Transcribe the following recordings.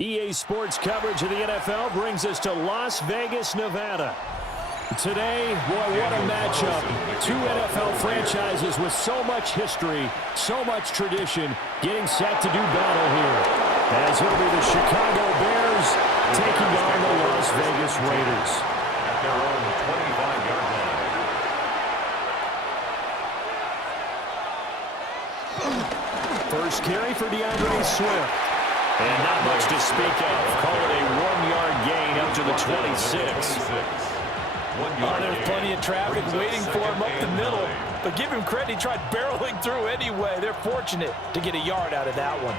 EA Sports coverage of the NFL brings us to Las Vegas, Nevada. Today, boy, what a matchup. Two NFL franchises with so much history, so much tradition, getting set to do battle here. As it'll be the Chicago Bears taking on the Las Vegas Raiders. At their own 25-yard line. First carry for DeAndre Swift. And not much to speak of. Call it a 1-yard gain up to the 26. There's plenty of traffic waiting for him up the middle. But give him credit, he tried barreling through anyway. They're fortunate to get a yard out of that one.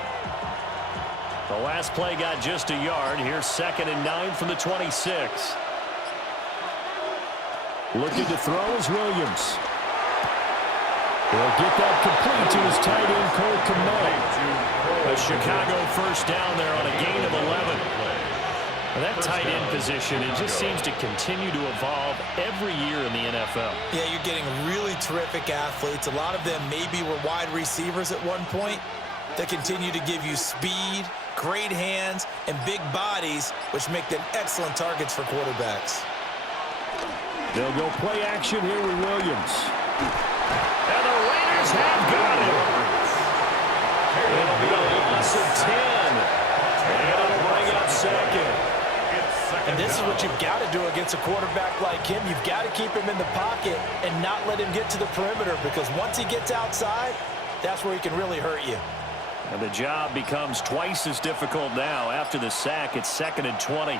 The last play got just a yard. Here's 2nd and 9 from the 26. Looking to throw is Williams. He'll get that complete to his tight end, Cole Kmet. A Chicago first down there on a gain of 11. That tight end position, it just seems to continue to evolve every year in the NFL. Yeah, you're getting really terrific athletes. A lot of them maybe were wide receivers at one point that continue to give you speed, great hands, and big bodies, which make them excellent targets for quarterbacks. They'll go play action here with Williams. And the Raiders have got it. It'll be a loss of 10. And it'll bring up 2nd. And this is what you've got to do against a quarterback like him. You've got to keep him in the pocket and not let him get to the perimeter, because once he gets outside, that's where he can really hurt you. And the job becomes twice as difficult now. After the sack, it's 2nd and 20.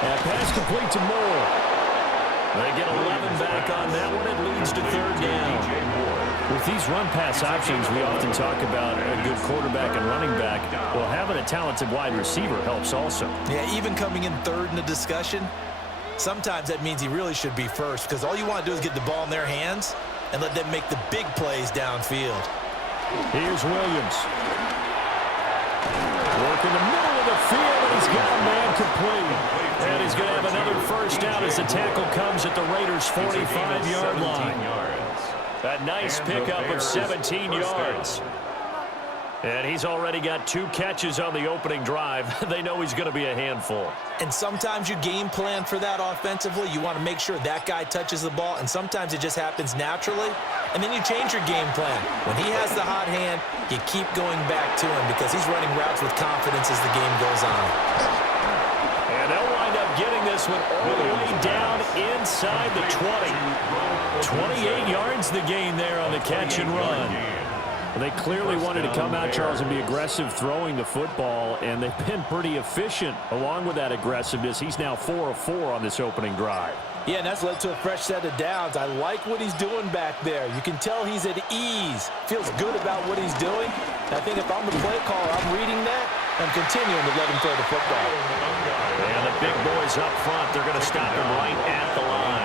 And pass complete to Moore. They get 11 back on that one. It leads to 3rd down. With these run-pass options, we often talk about a good quarterback and running back. Well, having a talented wide receiver helps also. Yeah, even coming in 3rd in the discussion, sometimes that means he really should be first, because all you want to do is get the ball in their hands and let them make the big plays downfield. Here's Williams. Work in the middle of the field, and he's got a man complete. And he's going to have another first down as the tackle comes at the Raiders' 45-yard line. A nice pickup of 17 yards. And he's already got 2 catches on the opening drive. They know he's going to be a handful. And sometimes you game plan for that offensively. You want to make sure that guy touches the ball, and sometimes it just happens naturally. And then you change your game plan. When he has the hot hand, you keep going back to him because he's running routes with confidence as the game goes on. And they'll wind up getting this one all the way down inside the 20. 28 yards the gain there on the catch and run. They clearly wanted to come out, Charles, and be aggressive throwing the football, and they've been pretty efficient along with that aggressiveness. He's now 4 of 4 on this opening drive. Yeah, and that's led to a fresh set of downs. I like what he's doing back there. You can tell he's at ease, feels good about what he's doing. I think if I'm the play caller, I'm reading that and continuing to let him throw the football. And the big boys up front, they're going to stop him right at the line.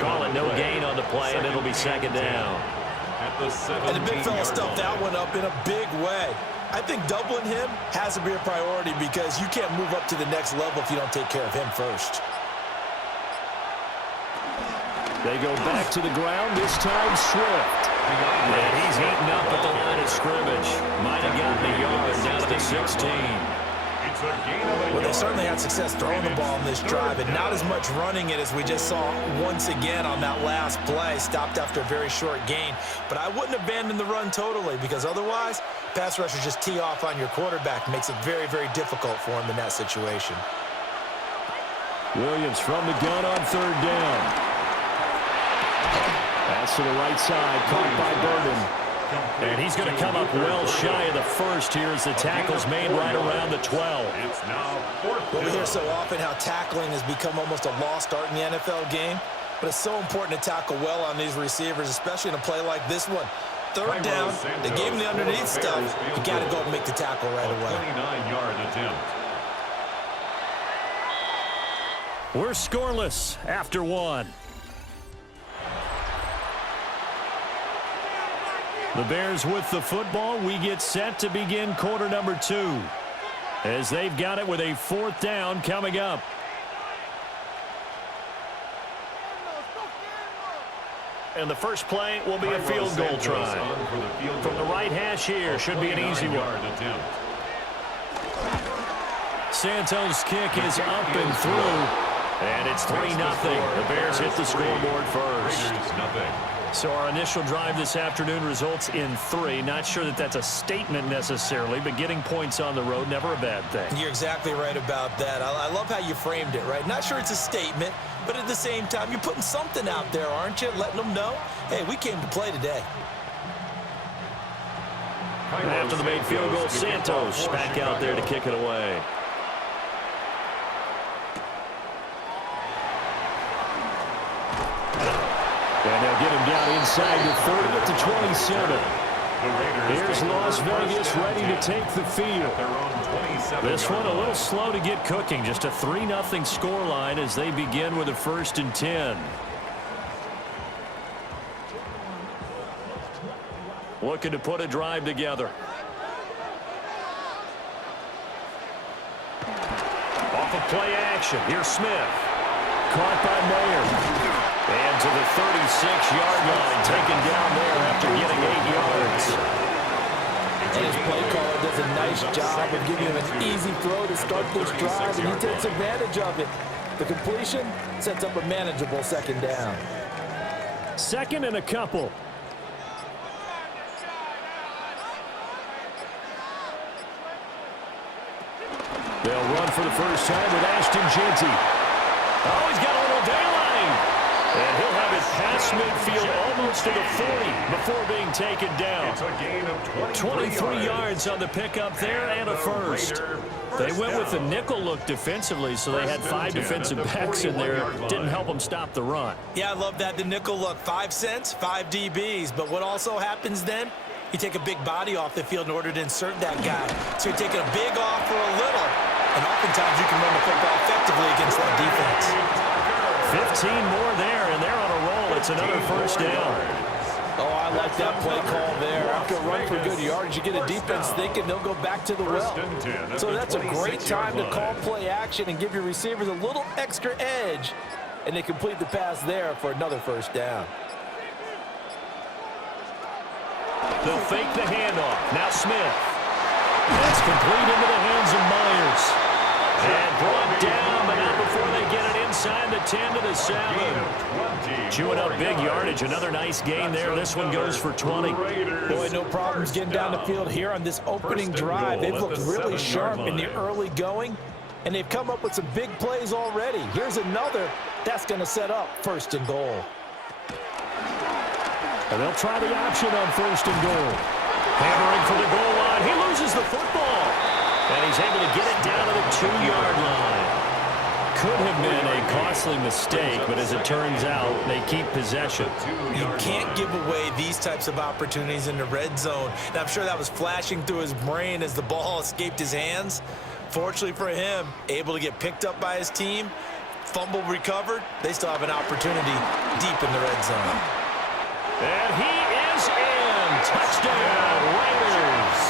Call it no gain on the play, and it'll be 2nd down. And the big fella stuffed that one up in a big way. I think doubling him has to be a priority because you can't move up to the next level if you don't take care of him first. They go back to the ground, this time Swift. And he's eaten up at the line of scrimmage. Might have gotten a yard down to the 16. Well, they certainly had success throwing the ball in this drive, and not as much running it as we just saw once again on that last play. Stopped after a very short gain. But I wouldn't abandon the run totally, because otherwise, pass rushers just tee off on your quarterback. Makes it very, very difficult for him in that situation. Williams from the gun on 3rd down. Pass to the right side, caught by Burden. And he's going to come up well shy of the first here as the tackle's made right around the 12. Well, we hear so often how tackling has become almost a lost art in the NFL game. But it's so important to tackle well on these receivers, especially in a play like this one. 3rd down, they gave him the underneath stuff. You got to go and make the tackle right away. 29-yard attempt. We're scoreless after 1. The Bears with the football. We get set to begin quarter number 2 as they've got it with a 4th down coming up. And the first play will be a field goal try. From the right hash here, should be an easy one. Santos' kick is up and through, and it's 3-0. The Bears hit the scoreboard first. So our initial drive this afternoon results in 3. Not sure that that's a statement necessarily, but getting points on the road, never a bad thing. You're exactly right about that. I love how you framed it, right? Not sure it's a statement, but at the same time, you're putting something out there, aren't you? Letting them know, hey, we came to play today. And after the made field goal, Santos back out there to kick it away. And they'll get him down inside the 30 at the 27. Here's Las Vegas ready to take the field. This one a little slow to get cooking. Just a 3-0 scoreline as they begin with a 1st and 10. Looking to put a drive together. Off of play action. Here's Smith. Caught by Mayer. And to the 36-yard line, taken down there after getting 8 yards. And his play caller does a nice job of giving him an easy throw to start this drive, and he takes advantage of it. The completion sets up a manageable 2nd down. 2nd and a couple. They'll run for the first time with Ashton Jeanty. Oh, he's got a little daylight. And he'll have it past midfield almost to the 40 before being taken down. It's a gain of 23 yards on the pickup there and a first. They went with the nickel look defensively, so they had 5 defensive backs in there. Didn't help them stop the run. Yeah, I love that. The nickel look, 5 cents, 5 DBs. But what also happens then, you take a big body off the field in order to insert that guy. So you're taking a big off for a little. And oftentimes you can run the football effectively against that defense. 15 more there, and they're on a roll. It's another first down. Oh, I like that play call there. After a run for good yardage, you get a defense thinking they'll go back to the well. So that's a great time to call play action and give your receivers a little extra edge. And they complete the pass there for another first down. They'll fake the handoff. Now Smith. That's complete into the hands of Myers. And brought down, but not before they get it inside the 10 to the 7. Chewing up big yardage. Another nice gain there. This one goes for 20. Boy, no problems getting down the field here on this opening drive. They've looked really sharp in the early going, and they've come up with some big plays already. Here's another that's going to set up 1st and goal. And they'll try the option on 1st and goal. Hammering for the goal line. He loses the football. And he's able to get it down to the 2-yard line. Could have been a costly mistake, but as it turns out, they keep possession. You can't give away these types of opportunities in the red zone. And I'm sure that was flashing through his brain as the ball escaped his hands. Fortunately for him, able to get picked up by his team, fumble recovered. They still have an opportunity deep in the red zone. And he is in. Touchdown, Raiders.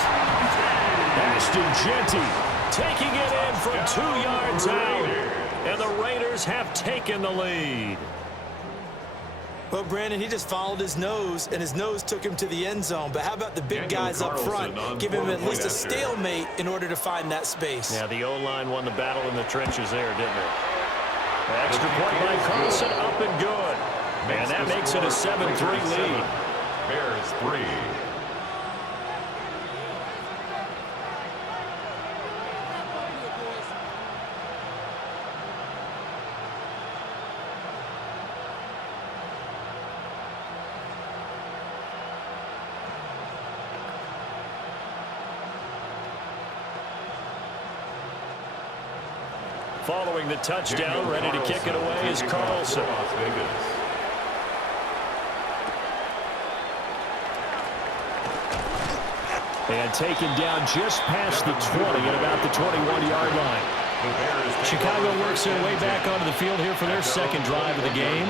Ashton Jeanty taking it in from 2 yards out. And the Raiders have taken the lead. Well, Brandon, he just followed his nose, and his nose took him to the end zone. But how about the big guys up front? Give him at least a stalemate in order to find that space. Yeah, the O-line won the battle in the trenches there, didn't it? Extra point by Carlson, up and good. And that makes it a 7-3 lead. Bears 3. Following the touchdown, ready to kick it away is Carlson. And taken down just past the 20 at about the 21-yard line. Chicago works their way back onto the field here for their 2nd drive of the game.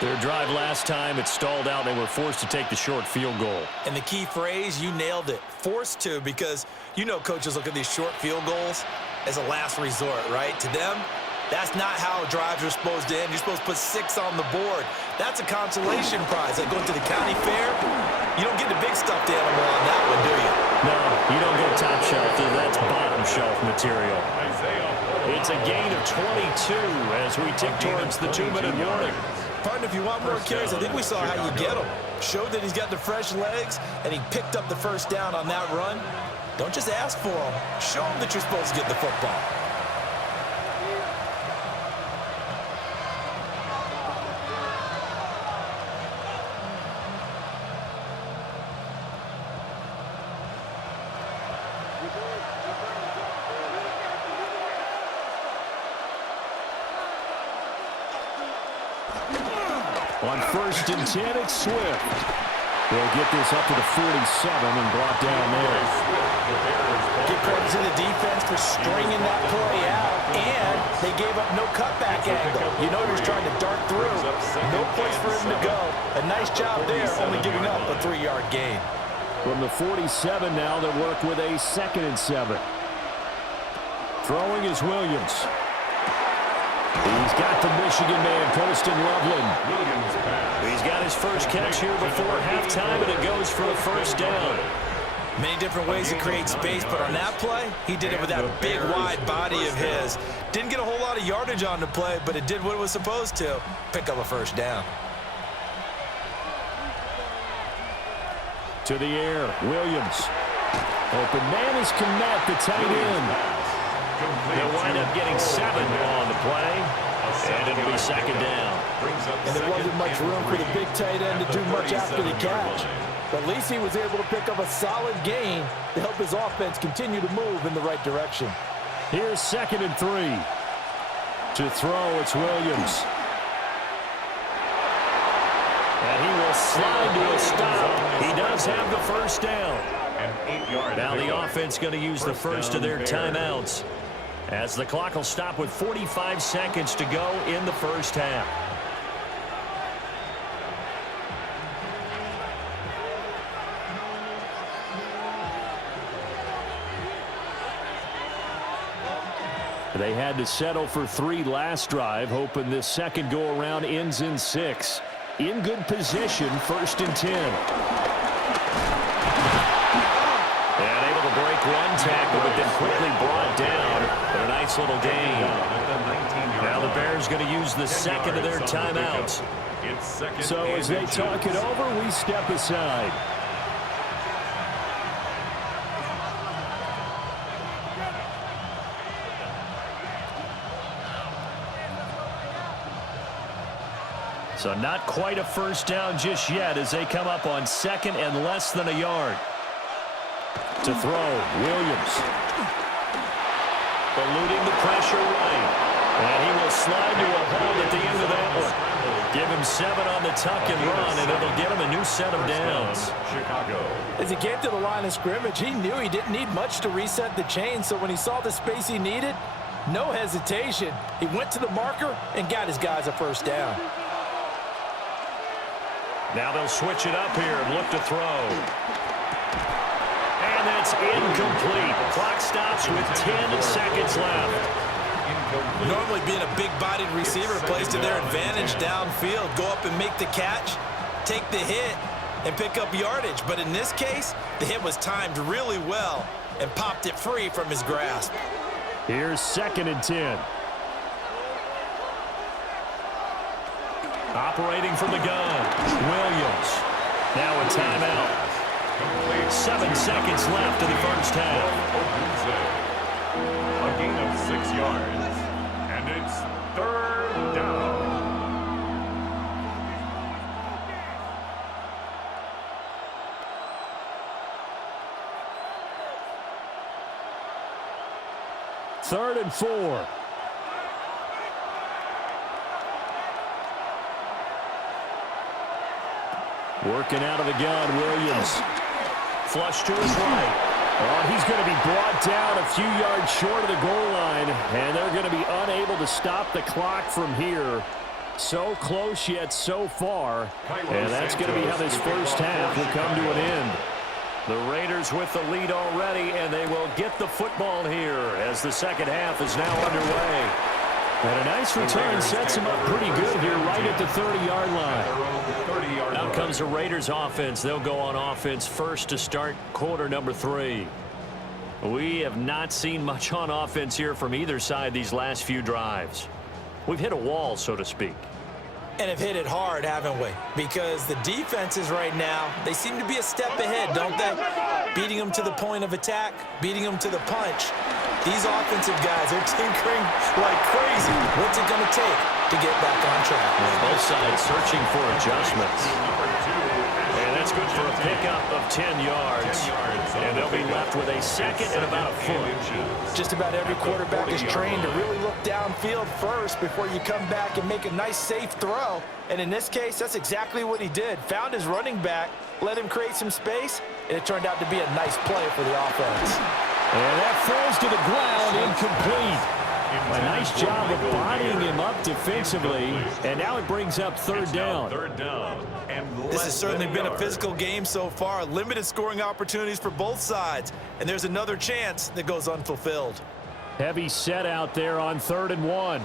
Their drive last time, it stalled out. They were forced to take the short field goal. And the key phrase, you nailed it, forced to, because you know coaches look at these short field goals as a last resort, right? To them, That's not how drives are supposed to end. You're supposed to put 6 on the board. That's a consolation prize. Like going to the county fair, you don't get the big stuffed animal on that one, do you? No, you don't get top shelf. That's bottom shelf material. It's a gain of 22 as we tick towards the 2-minute warning. Partner, if you want more carries, I think we saw how you get him. Showed that he's got the fresh legs, and he picked up the first down on that run. Don't just ask for him. Show him that you're supposed to get the football. On 1st and 10, it's Swift. They'll get this up to the 47 and brought down there. Give credit to the defense for stringing that play out, and they gave up no cutback angle. You know he's trying to dart through. No place for him to go. A nice job there, only giving up a 3-yard gain. From the 47 now, they work with a 2nd and 7. Throwing is Williams. He's got the Michigan man, Colston Loveland. He's got his first catch here before halftime, and it goes for a first down. Many different ways to create space, but on that play, he did it with that big, wide body of his. Didn't get a whole lot of yardage on the play, but it did what it was supposed to, pick up a first down. To the air, Williams. Open man is Kmet, the tight end. They'll wind up getting 7 on the play, and it'll be 2nd down. And there wasn't much room for the big tight end to do much after the catch. But at least he was able to pick up a solid gain to help his offense continue to move in the right direction. Here's 2nd and 3. To throw, it's Williams. And he will slide to a stop. He does have the first down. Now the offense going to use the first of their timeouts, as the clock will stop with 45 seconds to go in the first half. They had to settle for 3 last drive, hoping this second go-around ends in 6. In good position, 1st and 10. And able to break one tackle, but then quickly brought down. But a nice little gain. Now the Bears going to use the 2nd of their timeouts. So as they talk it over, we step aside. So not quite a first down just yet as they come up on 2nd and less than a yard. To throw, Williams. Eluding the pressure right. And he will slide to a hold at the end of that one. Give him 7 on the tuck and run, and it'll get him a new set of downs. As he came to the line of scrimmage, he knew he didn't need much to reset the chain, so when he saw the space he needed, no hesitation. He went to the marker and got his guys a first down. Now they'll switch it up here and look to throw. And that's incomplete. Clock stops with 10 seconds left. Normally being a big-bodied receiver plays to their advantage downfield. Go up and make the catch, take the hit, and pick up yardage. But in this case, the hit was timed really well and popped it free from his grasp. Here's 2nd and 10. Operating from the gun, Williams. Now a timeout. 7 seconds left in the first half. A gain of 6 yards, and it's 3rd down. Third and 4. Working out of the gun, Williams. Flush to his right. Oh, he's going to be brought down a few yards short of the goal line, and they're going to be unable to stop the clock from here. So close yet so far, and that's going to be how this first half will come to an end. The Raiders with the lead already, and they will get the football here as the second half is now underway. And a nice return sets him up pretty good here right at the 30-yard line. Out comes the Raiders offense. They'll go on offense first to start quarter number 3. We have not seen much on offense here from either side these last few drives. We've hit a wall, so to speak. And have hit it hard, haven't we? Because the defenses right now, they seem to be a step ahead, don't they? Beating them to the point of attack, beating them to the punch. These offensive guys, they're tinkering like crazy. What's it going to take to get back on track? Both sides searching for adjustments. And that's good for a pickup of 10 yards. And they'll be left with a second and about a foot. Just about every quarterback is trained to really look downfield first before you come back and make a nice, safe throw. And in this case, that's exactly what he did. Found his running back, let him create some space, and it turned out to be a nice play for the offense. And that falls to the ground, incomplete. A nice job of bodying him up defensively, and now it brings up third down. This has certainly been a physical game so far. Limited scoring opportunities for both sides, and there's another chance that goes unfulfilled. Heavy set out there on 3rd and 1.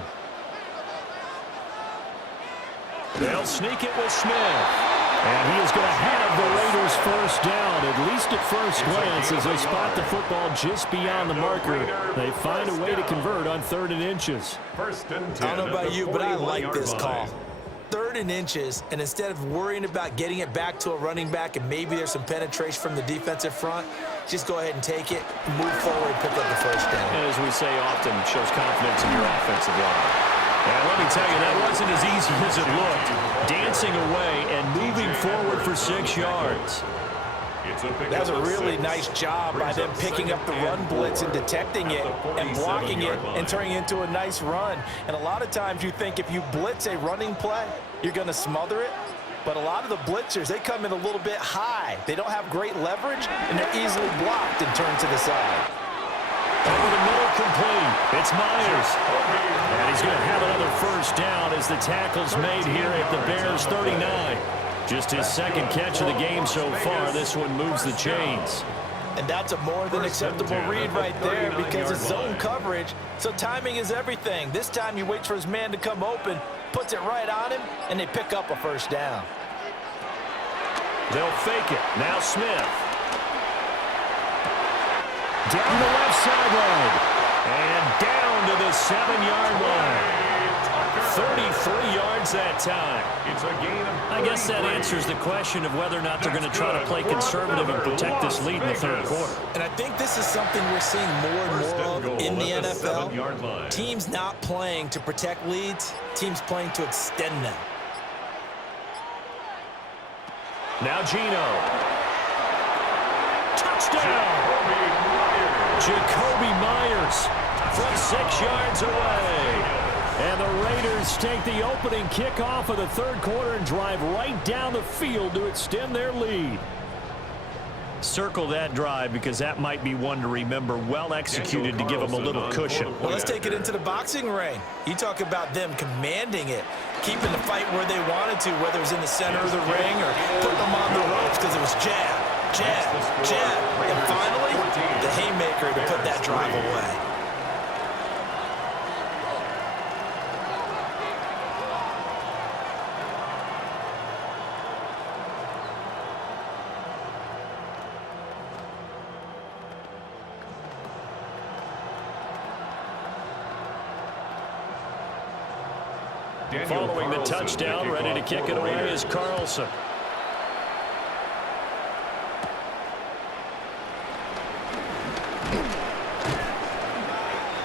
They'll sneak it with Smith. And he is going to have the Raiders first down, at least at first glance, as they spot the football just beyond the marker. They find a way to convert on 3rd and inches. I don't know about you, but I like this call. 3rd and inches, and instead of worrying about getting it back to a running back and maybe there's some penetration from the defensive front, just go ahead and take it, move forward, pick up the first down. And as we say often, shows confidence in your offensive line. And let me tell you, that wasn't as easy as it looked. Dancing away and moving forward for 6 yards. That's a really nice job by them picking up the run blitz and detecting it and blocking it and turning it into a nice run. And a lot of times you think if you blitz a running play, you're going to smother it. But a lot of the blitzers, they come in a little bit high. They don't have great leverage, and they're easily blocked and turned to the side. Over the middle, complete. It's Myers. And he's going to have another first down as the tackle's made here at the Bears' 39. Just his second catch of the game so far. This one moves the chains. And that's a more than acceptable read right there because it's zone coverage, so timing is everything. This time he waits for his man to come open, puts it right on him, and they pick up a first down. They'll fake it. Now Smith. Down the left sideline. And down to the 7-yard line. 33 yards that time. I guess that answers the question of whether or not they're going to try to play conservative and protect this lead in the 3rd quarter. And I think this is something we're seeing more and more of in the NFL. Teams not playing to protect leads, teams playing to extend them. Now Gino. Touchdown! Jacoby Myers from 6 yards away. And the Raiders take the opening kickoff of the 3rd quarter and drive right down the field to extend their lead. Circle that drive because that might be one to remember. Well executed to give them a little cushion. Well, let's take it into the boxing ring. You talk about them commanding it, keeping the fight where they wanted to, whether it was in the center of the ring or putting them on the ropes because it was jab, jab, jab. And finally, the haymaker to put that drive away. Following the touchdown, ready to kick it away is Carlson.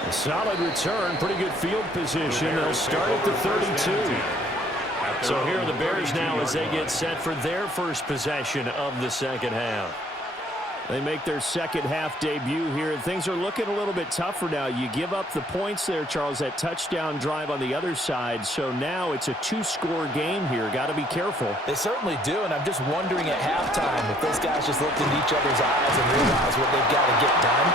A solid return, pretty good field position. They'll start at the 32. So here are the Bears now as they get set for their first possession of the second half. They make their second half debut here, and things are looking a little bit tougher now. You give up the points there, Charles, that touchdown drive on the other side. So now it's a 2-score game here. Got to be careful. They certainly do, and I'm just wondering at halftime if those guys just looked into each other's eyes and realize what they've got to get done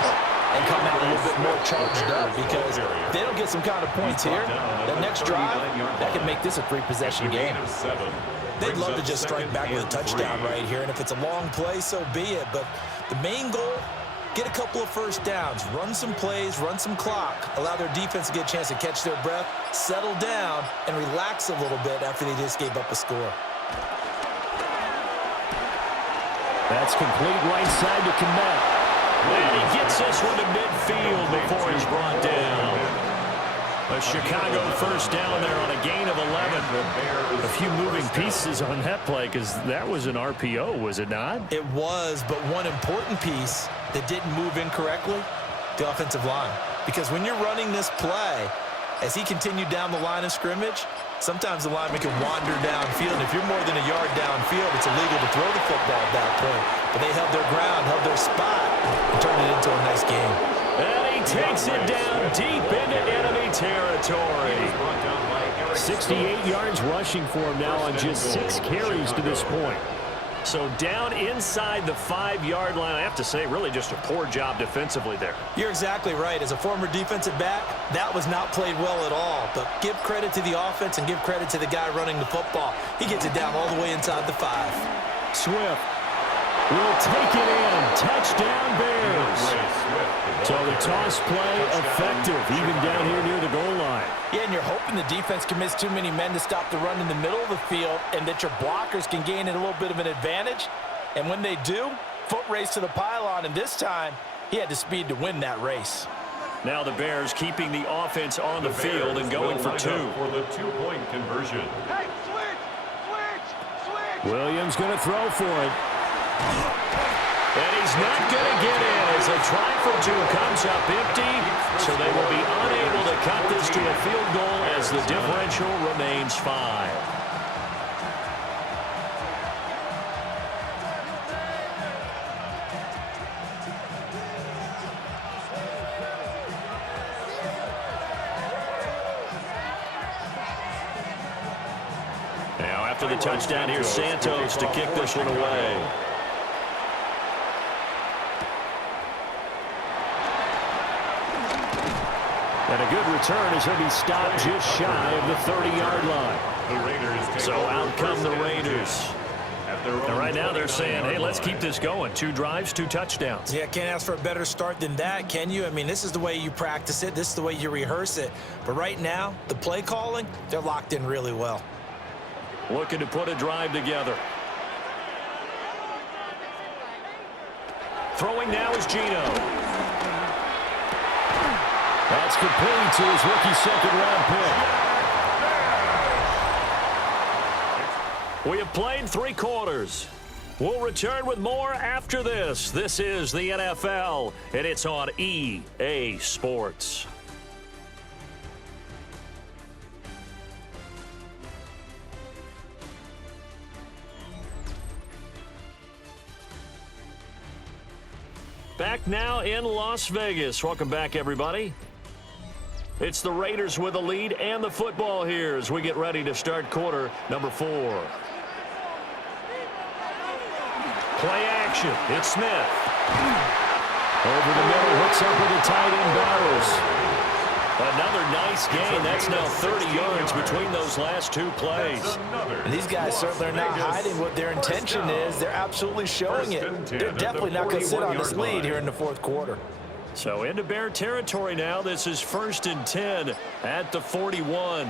and come out a little bit more charged up, because if they don't get some kind of points here, the next drive, that could make this a 3-possession game. They'd love to just strike back with a touchdown right here, and if it's a long play, so be it. But the main goal get a couple of first downs, run some plays, run some clock, allow their defense to get a chance to catch their breath, settle down, and relax a little bit after they just gave up a score. That's complete right side to Komet. And he gets this one to midfield before he's brought down. A Chicago first down there on a gain of 11. A few moving pieces on that play because that was an RPO, was it not? It was, but one important piece that didn't move incorrectly, the offensive line. Because when you're running this play, as he continued down the line of scrimmage, sometimes the lineman can wander downfield. If you're more than a yard downfield, it's illegal to throw the football at that point. But they held their ground, held their spot, and turned it into a nice game. And he takes it down deep into enemy territory. 68 yards rushing for him now on just 6 carries to this point. So down inside the 5-yard line, I have to say, really just a poor job defensively there. You're exactly right. As a former defensive back, that was not played well at all. But give credit to the offense and give credit to the guy running the football. He gets it down all the way inside the 5. Swift will take it in. Touchdown, Bears. So the toss play effective, even down here near the goal line. Yeah, and you're hoping the defense can miss too many men to stop the run in the middle of the field and that your blockers can gain a little bit of an advantage. And when they do, foot race to the pylon, and this time he had the speed to win that race. Now the Bears keeping the offense on the field and going for 2. For the 2-point conversion. Hey, switch! Williams going to throw for it. And he's not going to get in as a try for 2 comes up empty. So they will be unable to cut this to a field goal as the differential remains 5. Now after the touchdown, here's Santos to kick this one away. And a good return as he'll be stopped just shy of the 30-yard line. So out come the Raiders. And right now they're saying, hey, let's keep this going. 2 drives, 2 touchdowns. Yeah, can't ask for a better start than that, can you? I mean, this is the way you practice it. This is the way you rehearse it. But right now, the play calling, they're locked in really well. Looking to put a drive together. Throwing now is Geno. That's complete to his rookie second-round pick. We have played 3 quarters. We'll return with more after this. This is the NFL, and it's on EA Sports. Back now in Las Vegas. Welcome back, everybody. It's the Raiders with the lead and the football here as we get ready to start quarter number 4. Play action. It's Smith. Over the middle, hooks up with a tight end Bowers. Another nice gain. That's now 30 yards between those last 2 plays. And these guys certainly are not hiding what their intention is. They're absolutely showing it. They're definitely not going to sit on this lead here in the 4th quarter. So into Bear territory now. This is 1st and 10 at the 41.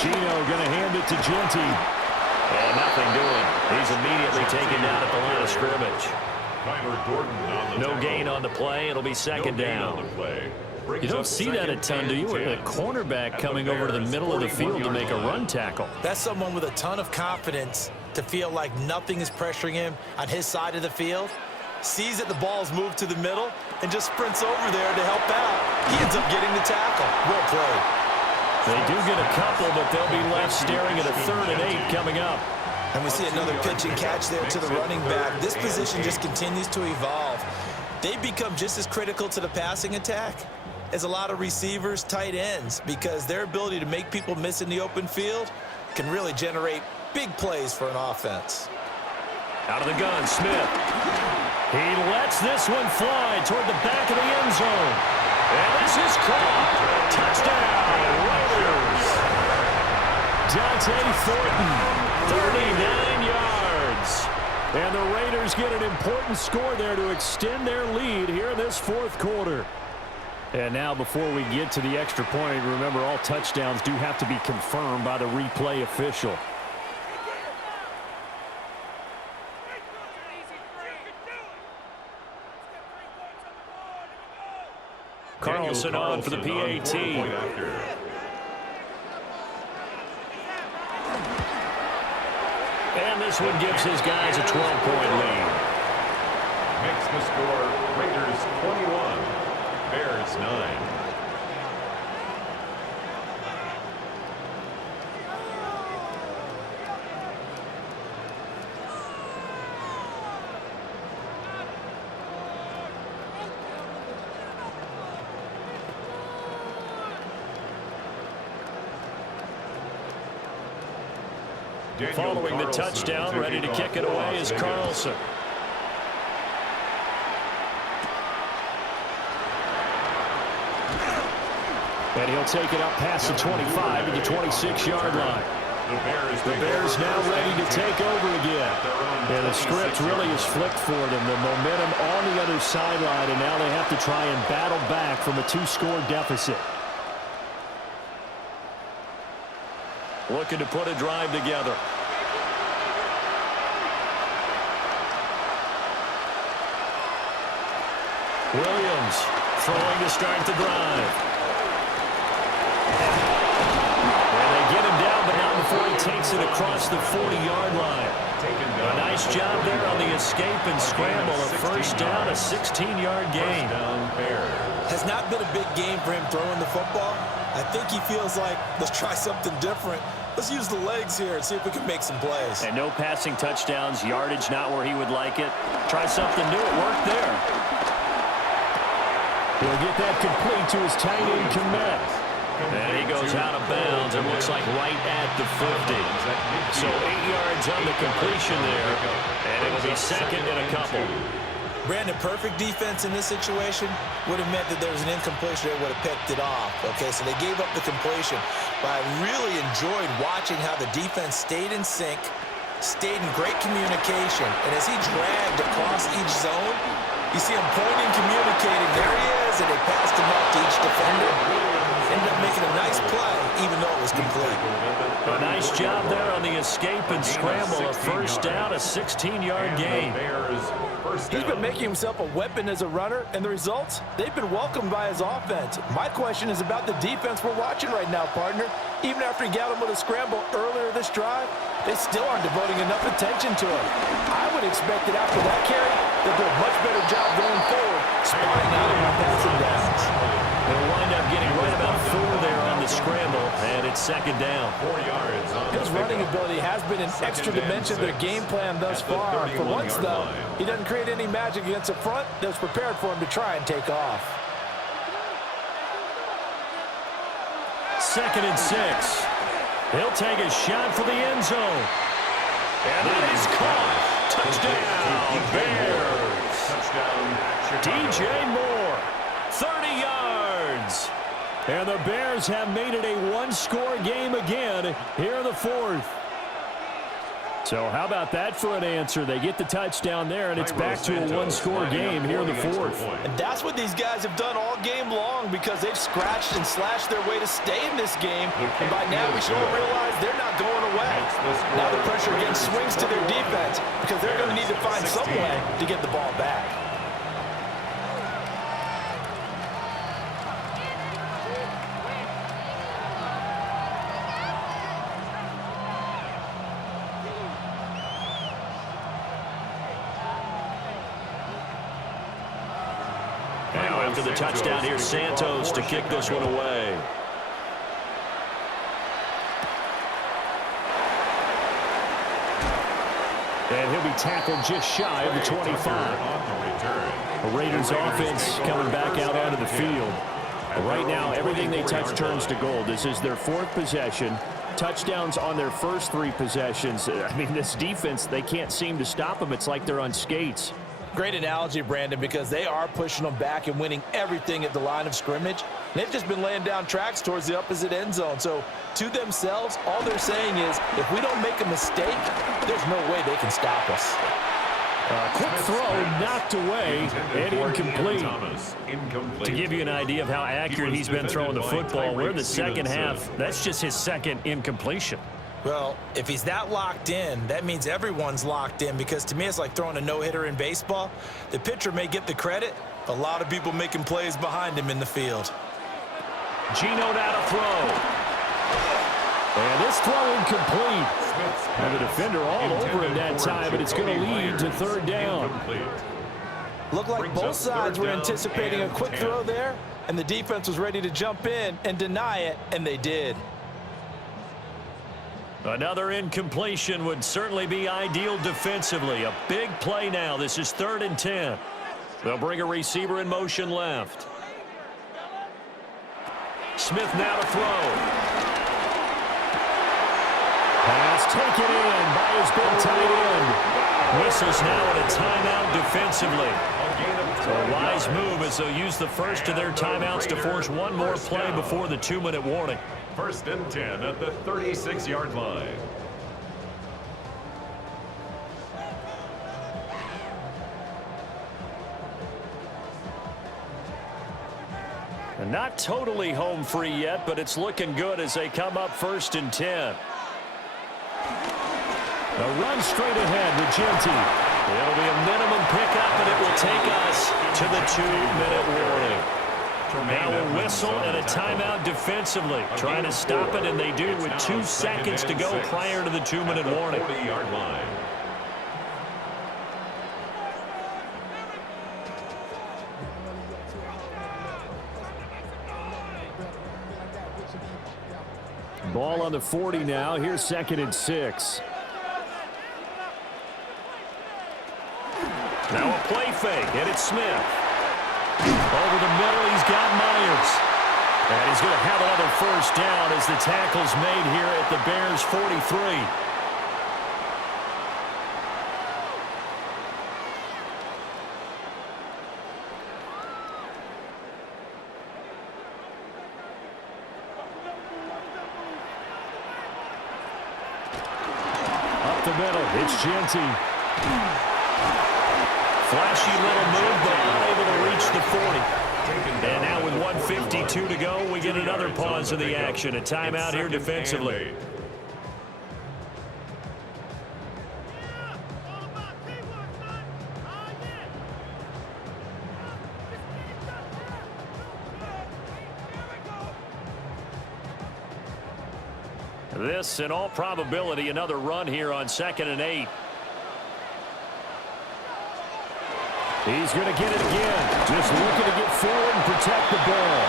Geno going to hand it to Genty. And nothing doing. He's immediately taken down at the line of scrimmage. No gain on the play. It'll be 2nd down. You don't see that a ton, do you? A cornerback coming over to the middle of the field to make a run tackle. That's someone with a ton of confidence to feel like nothing is pressuring him on his side of the field. Sees that the ball's moved to the middle and just sprints over there to help out. He ends up getting the tackle. Well played. They do get a couple, but they'll be left staring at a 3rd and 8 coming up. And we see another pitch and catch there to the running back. This position just continues to evolve. They become just as critical to the passing attack as a lot of receivers, tight ends, because their ability to make people miss in the open field can really generate big plays for an offense. Out of the gun, Smith. He lets this one fly toward the back of the end zone. And this is caught. Touchdown, Raiders. Dante Thornton, 39 yards. And the Raiders Raiders get an important score there to extend their lead here in this fourth quarter. And now before we get to the extra point, remember all touchdowns do have to be confirmed by the replay official. Carlson on for the PAT. And this one gives his guys a 12-point lead. Makes the score Raiders 21, Bears 9. Following the touchdown, ready to kick it away is Carlson. And he'll take it up past the 25 to the 26-yard line. The Bears now ready to take over again. And the script really is flipped for them. The momentum on the other sideline, and now they have to try and battle back from a 2-score deficit. Looking to put a drive together. Williams throwing to start the drive. And they get him down, but not before he takes it across the 40-yard line. A nice job there on the escape and scramble. A first down, a 16-yard gain. Has not been a big game for him throwing the football. I think he feels like, let's try something different. Let's use the legs here and see if we can make some plays. And no passing touchdowns, yardage not where he would like it. Try something new, it worked there. He'll get that complete to his tight end commit. And he goes out of bounds and looks like right at the 50. So 8 yards on the completion there. And it'll be second and a couple. Brandon, perfect defense in this situation would have meant that there was an incompletion. They would have picked it off. Okay, so they gave up the completion. But I really enjoyed watching how the defense stayed in sync, stayed in great communication. And as he dragged across each zone, you see him pointing, communicating. There he is, and they passed him up to each defender. Ended up making a nice play, even though it was complete. A nice job there on the escape and scramble. A first down, a 16-yard gain. He's been making himself a weapon as a runner, and the results, they've been welcomed by his offense. My question is about the defense we're watching right now, partner. Even after he got him with a scramble earlier this drive, they still aren't devoting enough attention to him. I would expect that after that carry, they'll do a much better job going forward, spotting out of passing downs. They'll wind up getting right about 4 there on the scramble, and it's second down. 4 yards on his running ability has been an extra dimension of their game plan thus far. For once, though, he doesn't create any magic against the front that's prepared for him to try and take off. Second and 6. He'll take a shot for the end zone. And that is caught. Touchdown, Bears. DJ Moore, 30 yards. And the Bears have made it a 1-score game again here in the fourth. So how about that for an answer? They get the touchdown there, and it's back to a 1-score game here in the fourth. And that's what these guys have done all game long, because they've scratched and slashed their way to stay in this game. And by now we should all realize they're not going away. Now the pressure again swings to their defense, because they're going to need to find some way to get the ball back. After the touchdown, here's Santos to kick this one away. And he'll be tackled just shy of the 25. The Raiders offense coming back out onto the field. Right now, everything they touch turns to gold. This is their 4th possession. Touchdowns on their first 3 possessions. I mean, this defense, they can't seem to stop them. It's like they're on skates. Great analogy, Brandon, because they are pushing them back and winning everything at the line of scrimmage. They've just been laying down tracks towards the opposite end zone. So to themselves, all they're saying is, if we don't make a mistake, there's no way they can stop us. Quick throw knocked away and incomplete. To give you an idea of how accurate he's been throwing the football, we're in the second half. That's just his second incompletion. Well, if he's that locked in, that means everyone's locked in, because to me it's like throwing a no-hitter in baseball. The pitcher may get the credit, a lot of people making plays behind him in the field. Geno now to throw. And this throw incomplete. And the defender all over him that time, but it's going to lead to third down. Looked like both sides were anticipating a quick throw there, and the defense was ready to jump in and deny it, and they did. Another incompletion would certainly be ideal defensively. A big play now. This is 3rd and 10. They'll bring a receiver in motion left. Smith now to throw. Pass taken in by his big tight end. Whistles now at a timeout defensively. So a wise move as they'll use the first of their timeouts to force one more play before the 2-minute warning. 1st and 10 at the 36-yard line. And not totally home free yet, but it's looking good as they come up 1st and 10. A run straight ahead with Genty. It'll be a minimum pickup, and it will take us to the 2-minute warning. Now a whistle and a timeout defensively. Trying to stop it, and they do with 2 seconds to go prior to the 2-minute warning. 40-yard line. Ball on the 40 now. Here's 2nd and 6. Now a play fake, and it's Smith. Over the middle, he's got Myers. And he's going to have another first down as the tackle's made here at the Bears' 43. Up the middle, it's Genty. Flashy little move, but unable to reach the 40. And now with 1:52 to go, we get another pause of the action. A timeout here defensively. This, in all probability, another run here on 2nd and 8. He's going to get it again. Just looking to get forward and protect the ball.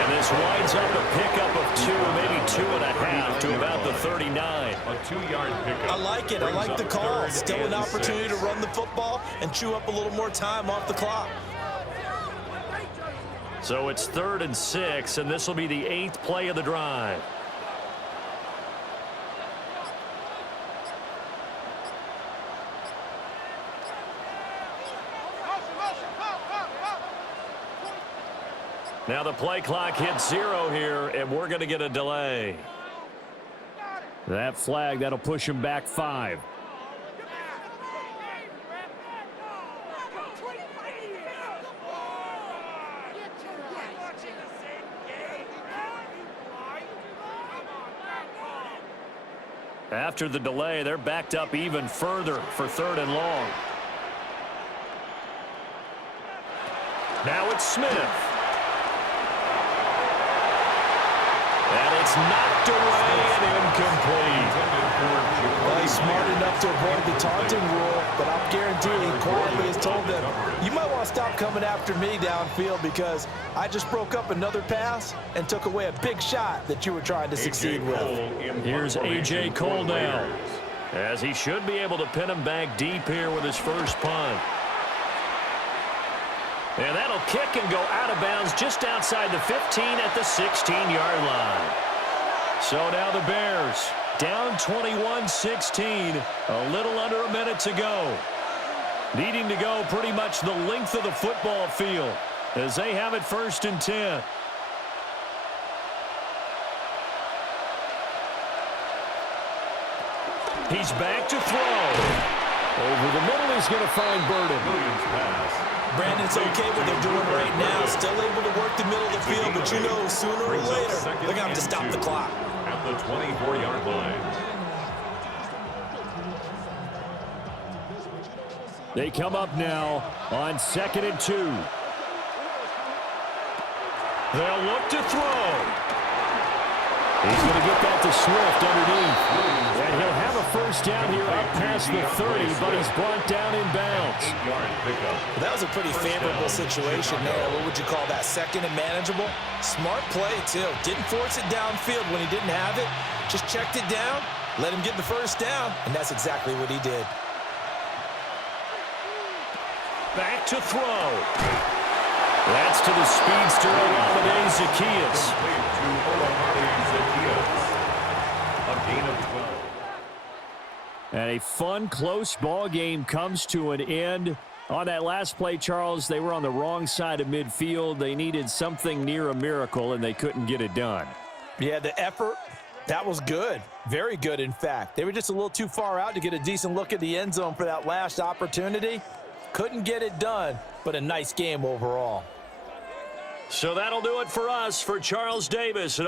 And this winds up a pickup of 2, maybe 2.5 to about the 39. A 2-yard pickup. I like it. I like the call. Still an opportunity to run the football and chew up a little more time off the clock. So it's 3rd and 6, and this will be the 8th play of the drive. Now the play clock hits 0 here, and we're going to get a delay. That flag, that'll push him back 5. After the delay, they're backed up even further for 3rd and long. Now it's Smith. And it's knocked away and incomplete. Well, he's smart enough to avoid the taunting rule, but I'm guaranteeing he quietly has told them, you might want to stop coming after me downfield because I just broke up another pass and took away a big shot that you were trying to succeed with. Here's A.J. Cole now, as he should be able to pin him back deep here with his first punt. And that'll kick and go out of bounds just outside the 15 at the 16-yard line. So now the Bears down 21-16, a little under a minute to go. Needing to go pretty much the length of the football field as they have it 1st and 10. He's back to throw. Over the middle is going to find Burden. Brandon, it's okay what they're doing right now. Still able to work the middle of the field, but you know sooner or later they're going to have to stop the clock. At the 24-yard line. They come up now on 2nd and 2. They'll look to throw. He's going to get that to Swift underneath. And he'll have a first down here up past the 30, but he's brought down in bounds. That was a pretty favorable situation there. What would you call that? Second and manageable? Smart play, too. Didn't force it downfield when he didn't have it. Just checked it down, let him get the first down, and that's exactly what he did. Back to throw. That's to the speedster, Olamide Zaccheaus. A gain of 12. And a fun, close ball game comes to an end. On that last play, Charles, they were on the wrong side of midfield. They needed something near a miracle, and they couldn't get it done. Yeah, the effort, that was good. Very good, in fact. They were just a little too far out to get a decent look at the end zone for that last opportunity. Couldn't get it done, but a nice game overall. So that'll do it for us. For Charles Davis and